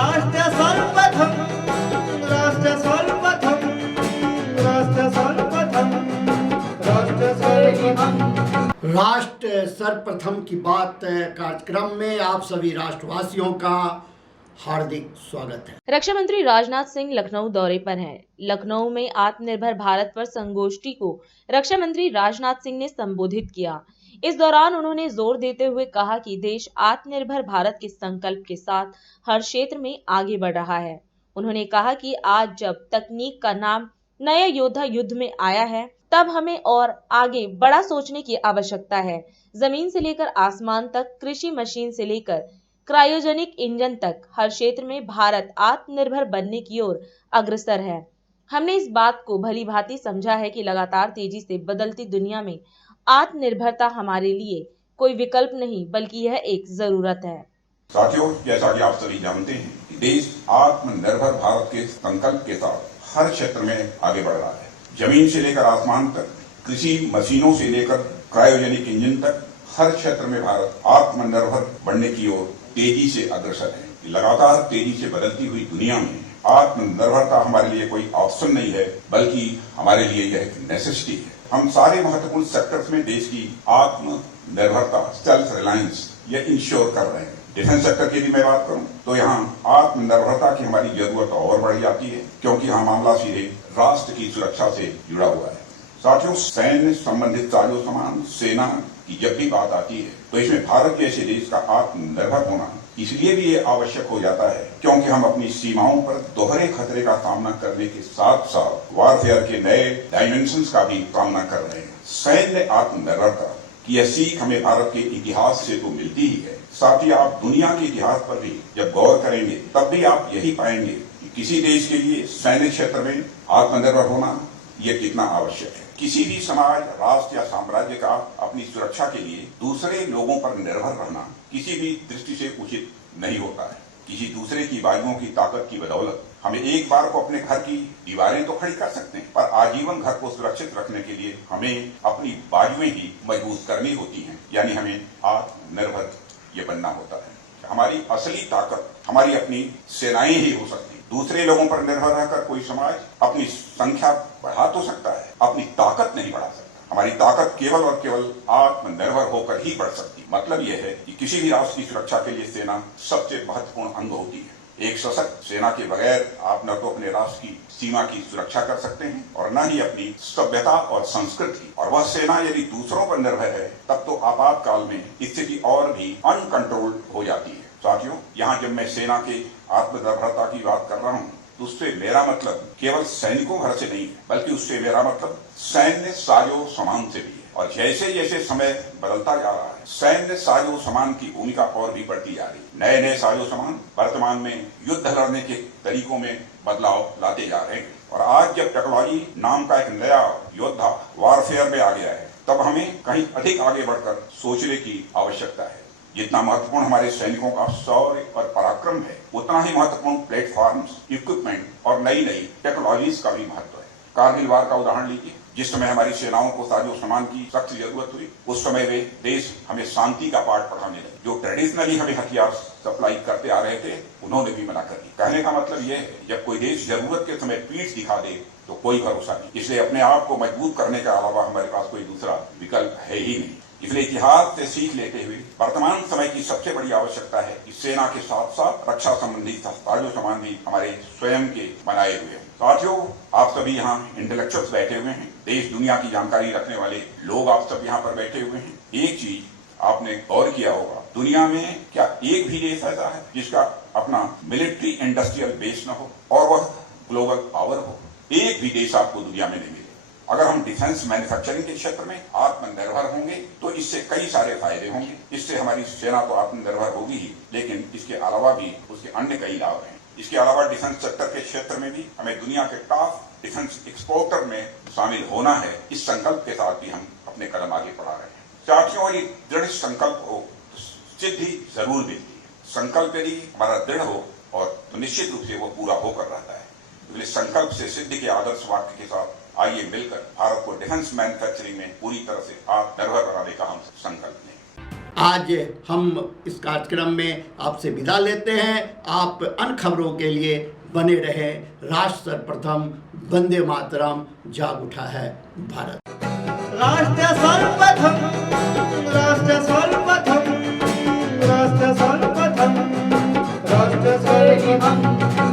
राष्ट्र सर्वप्रथम राष्ट्र सर्वप्रथम राष्ट्र सर्वप्रथम राष्ट्र सर्वप्रथम राष्ट्र सर्वप्रथम की बात कार्यक्रम में आप सभी राष्ट्रवासियों का हार्दिक स्वागत है। रक्षा मंत्री राजनाथ सिंह लखनऊ दौरे पर हैं। लखनऊ में आत्मनिर्भर भारत पर संगोष्ठी को रक्षा मंत्री राजनाथ सिंह ने संबोधित किया। इस दौरान उन्होंने जोर देते हुए कहा कि देश आत्मनिर्भर भारत के संकल्प के साथ हर क्षेत्र में आगे बढ़ रहा है। उन्होंने कहा कि आज जब तकनीक का नाम नया योद्धा युद्ध में आया है, तब हमें और आगे बड़ा सोचने की आवश्यकता है। जमीन से लेकर आसमान तक, कृषि मशीन से लेकर क्रायोजेनिक इंजन तक, हर क्षेत्र में भारत आत्मनिर्भर बनने की ओर अग्रसर है। हमने इस बात को भली भांति समझा है कि लगातार तेजी से बदलती दुनिया में आत्मनिर्भरता हमारे लिए कोई विकल्प नहीं, बल्कि यह एक जरूरत है। साथियों, जैसा कि आप सभी जानते हैं, देश आत्मनिर्भर भारत के संकल्प के साथ हर क्षेत्र में आगे बढ़ रहा है। जमीन से लेकर आसमान तक, कृषि मशीनों से लेकर क्रायोजेनिक इंजन तक, हर क्षेत्र में भारत आत्मनिर्भर बनने की ओर तेजी से अग्रसर है। लगातार तेजी से बदलती हुई दुनिया में आत्मनिर्भरता हमारे लिए कोई ऑप्शन नहीं है, बल्कि हमारे लिए यह एक नेसेसिटी है। हम सारे महत्वपूर्ण सेक्टर्स में देश की आत्मनिर्भरता, सेल्फ रिलायंस, ये इंश्योर कर रहे हैं। डिफेंस सेक्टर की भी मैं बात करूं तो यहाँ आत्मनिर्भरता की हमारी जरूरत और बढ़ जाती है, क्योंकि यहाँ मामला सीधे राष्ट्र की सुरक्षा से जुड़ा हुआ है। साथियों, सैन्य संबंधित साजो सामान, सेना की जब भी बात आती है तो इसमें भारत जैसे देश का आत्मनिर्भर होना इसलिए भी ये आवश्यक हो जाता है क्योंकि हम अपनी सीमाओं पर दोहरे खतरे का सामना करने के साथ साथ वारफेयर के नए डायमेंशंस का भी सामना कर रहे हैं। सैन्य आत्मनिर्भरता की यह सीख हमें भारत के इतिहास से तो मिलती ही है, साथ ही आप दुनिया के इतिहास पर भी जब गौर करेंगे तब भी आप यही पाएंगे कि किसी देश के लिए सैन्य क्षेत्र में आत्मनिर्भर होना यह कितना आवश्यक है। किसी भी समाज, राष्ट्र या साम्राज्य का अपनी सुरक्षा के लिए दूसरे लोगों पर निर्भर रहना किसी भी दृष्टि से उचित नहीं होता है। किसी दूसरे की बाजुओं की ताकत की बदौलत हमें एक बार को अपने घर की दीवारें तो खड़ी कर सकते हैं, पर आजीवन घर को सुरक्षित रखने के लिए हमें अपनी बाजुएं ही मजबूत करनी होती हैं, यानी हमें आत्मनिर्भर ये बनना होता है। हमारी असली ताकत हमारी अपनी सेनाएं ही हो सकती है। दूसरे लोगों पर निर्भर रहकर कोई समाज अपनी संख्या बढ़ा तो सकता है, अपनी ताकत नहीं बढ़ा सकता। हमारी ताकत केवल और केवल आत्मनिर्भर होकर ही बढ़ सकती। मतलब यह है कि किसी भी राष्ट्र की सुरक्षा के लिए सेना सबसे महत्वपूर्ण अंग होती है। एक सशक्त सेना के बगैर आप न तो अपने राष्ट्र की सीमा की सुरक्षा कर सकते हैं और न ही अपनी सभ्यता और संस्कृति। और वह सेना यदि दूसरों पर निर्भर है तब तो आपातकाल में स्थिति और भी अनकंट्रोल्ड हो जाती है। साथियों, यहाँ जब मैं सेना के आत्मनिर्भरता की बात कर रहा हूँ तो उससे मेरा मतलब केवल सैनिकों भर से नहीं है, बल्कि उससे मेरा मतलब सैन्य साजो सामान से भी है। और जैसे जैसे समय बदलता जा रहा है, सैन्य साजो सामान की भूमिका और भी बढ़ती जा रही है। नए नए साजो सामान वर्तमान में युद्ध लड़ने के तरीकों में बदलाव लाते जा रहे हैं। और आज जब टेक्नोलॉजी नाम का एक नया योद्धा वारफेयर में आ गया है, तब हमें कहीं अधिक आगे बढ़कर सोचने की आवश्यकता है। जितना महत्वपूर्ण हमारे सैनिकों का शौर्य और पराक्रम है, उतना ही महत्वपूर्ण प्लेटफॉर्म्स, इक्विपमेंट और नई नई टेक्नोलॉजीज का भी महत्व है। कारगिल वार का उदाहरण लीजिए। जिस समय हमारी सेनाओं को साजो सामान की सख्त जरूरत हुई, उस समय वे देश हमें शांति का पाठ पढ़ाने लगे। जो ट्रेडिशनली हमें हथियार सप्लाई करते आ रहे थे, उन्होंने भी मना कर दिया। कहने का मतलब यह है, जब कोई देश जरूरत के समय पीठ दिखा दे तो कोई भरोसा नहीं। इसलिए अपने आप को मजबूत करने के अलावा हमारे पास कोई दूसरा विकल्प है ही नहीं। इसलिए इतिहास से सीख लेते हुए वर्तमान समय की सबसे बड़ी आवश्यकता है कि सेना के साथ साथ रक्षा संबंधी साजो सामान भी हमारे स्वयं के बनाए हुए हैं। साथियों, आप सभी यहाँ इंटेलेक्चुअल्स बैठे हुए हैं, देश दुनिया की जानकारी रखने वाले लोग आप सब यहाँ पर बैठे हुए हैं। एक चीज आपने गौर किया होगा, दुनिया में क्या एक भी देश ऐसा है जिसका अपना मिलिट्री इंडस्ट्रियल बेस न हो और वह ग्लोबल पावर हो? एक भी देश आपको दुनिया में नहीं मिले। अगर हम डिफेंस मैन्युफैक्चरिंग के क्षेत्र में आत्मनिर्भर होंगे तो इससे कई सारे फायदे होंगे। इससे हमारी सेना तो आत्मनिर्भर होगी ही, लेकिन इसके अलावा भी उसके अन्य कई लाभ हैं। इसके अलावा डिफेंस सेक्टर के क्षेत्र में भी हमें दुनिया के टॉप डिफेंस एक्सपोर्टर में शामिल होना है। इस संकल्प के साथ भी हम अपने कदम आगे बढ़ा रहे हैं। साथियों, यदि दृढ़ संकल्प हो तो सिद्धि जरूर मिलती है। संकल्प यदि हमारा दृढ़ हो और तो निश्चित रूप से वो पूरा होकर रहता है। इसलिए संकल्प से सिद्धि के आदर्श वाक्य के साथ आइए मिलकर भारत को डिफेंस मैन्युफैक्चरिंग में पूरी तरह से आत्मनिर्भर बनाने का हम संकल्प लें। आज हम इस कार्यक्रम में आपसे विदा लेते हैं। आप अन्य खबरों के लिए बने रहे। राष्ट्र सर्वप्रथम, वंदे मातरम, जाग उठा है भारत। राष्ट्र सर्वप्रथम, राष्ट्र सर्वप्रथम, राष्ट्र सर्वप्रथम, राष्ट्र सर्वप्रथम।